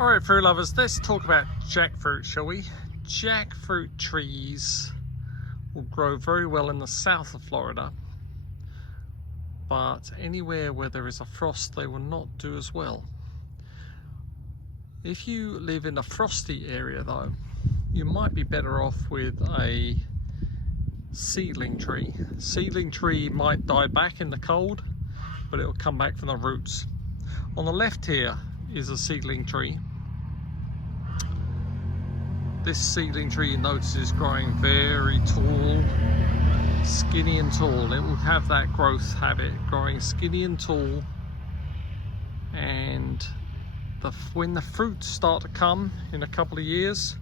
Alright, fruit lovers, let's talk about jackfruit, shall we? Jackfruit trees will grow very well in the south of Florida, but anywhere where there is a frost they will not do as well. If you live in a frosty area though, you might be better off with a seedling tree. Seedling tree might die back in the cold, but it will come back from the roots. On the left here is a seedling tree. This seedling tree, you notice, is growing very tall, skinny and tall. It will have that growth habit, growing skinny and tall. And when the fruits start to come in a couple of years,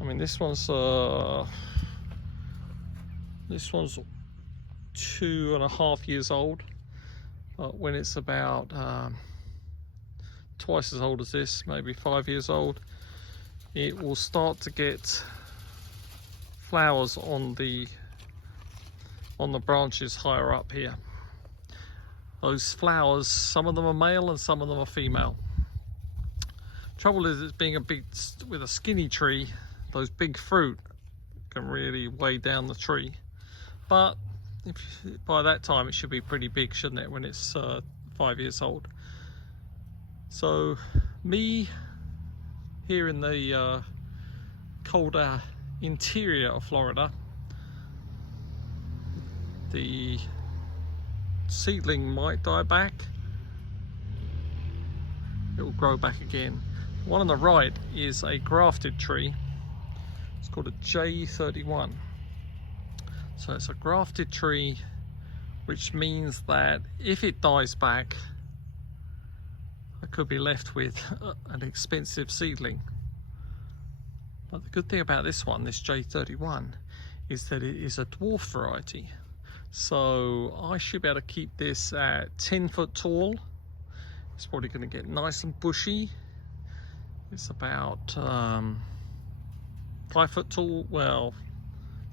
I mean, this one's 2.5 years old. But when it's about twice as old as this, maybe 5 years old, it will start to get flowers on the branches higher up here. Those flowers, some of them are male and some of them are female. Trouble is, it's being with a skinny tree, those big fruit can really weigh down the tree. But by that time it should be pretty big, shouldn't it, when it's 5 years old? So me, here in the colder interior of Florida, the seedling might die back. It will grow back again. The one on the right is a grafted tree. It's called a J31. So it's a grafted tree, which means that if it dies back, I could be left with an expensive seedling. But the good thing about this one, this J31, is that it is a dwarf variety. So I should be able to keep this at 10 foot tall. It's probably going to get nice and bushy. It's about 5 foot tall, well,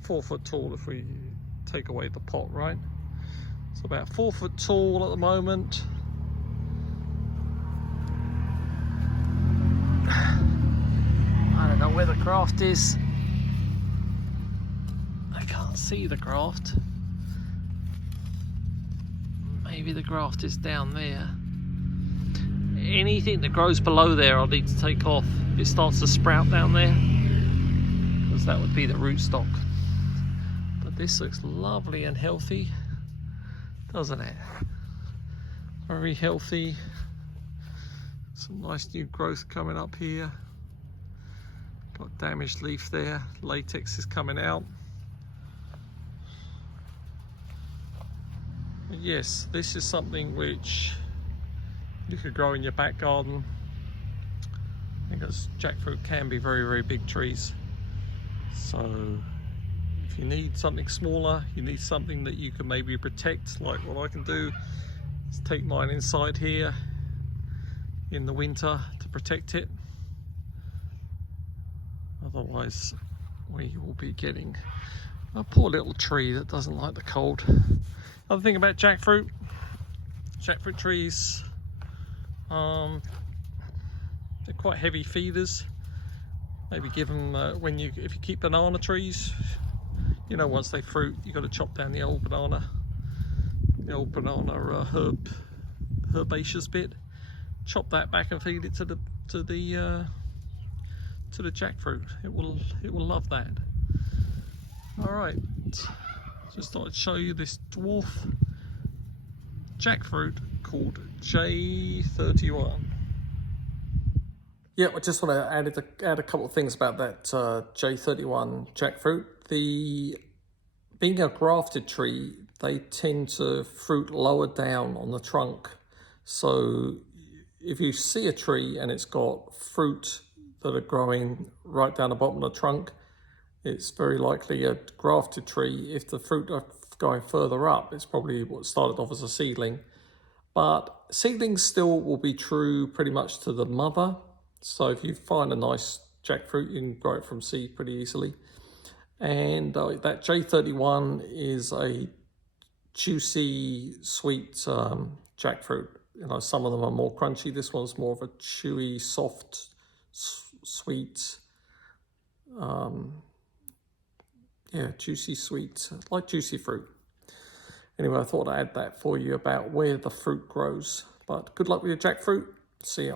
4 foot tall if we take away the pot, right? It's about 4 foot tall at the moment. I don't know where the graft is. I can't see the graft. Maybe the graft is down there. Anything that grows below there I'll need to take off. It starts to sprout down there, because that would be the rootstock. But this looks lovely and healthy, doesn't it? Very healthy. Some nice new growth coming up here. Got damaged leaf there, latex is coming out. But yes, this is something which you could grow in your back garden, because jackfruit can be very, very big trees. So if you need something smaller, you need something that you can maybe protect, like what I can do is take mine inside here in the winter to protect it. Otherwise we will be getting a poor little tree that doesn't like the cold. Other thing about jackfruit trees, they're quite heavy feeders. Maybe give them if you keep banana trees, you know, once they fruit you've got to chop down the old banana herbaceous bit, chop that back and feed it to the jackfruit. It will love that. All right, just thought I'd show you this dwarf jackfruit called J31. Yeah, I just want to add a couple of things about that J31 jackfruit. Being a grafted tree, they tend to fruit lower down on the trunk. So if you see a tree and it's got fruit that are growing right down the bottom of the trunk, it's very likely a grafted tree. If the fruit are going further up, it's probably what started off as a seedling. But seedlings still will be true pretty much to the mother. So if you find a nice jackfruit, you can grow it from seed pretty easily. And that J31 is a juicy, sweet jackfruit. You know, some of them are more crunchy. This one's more of a chewy, soft, sweet, yeah, juicy sweet, like juicy fruit. Anyway, I thought I'd add that for you about where the fruit grows. But good luck with your jackfruit. See ya.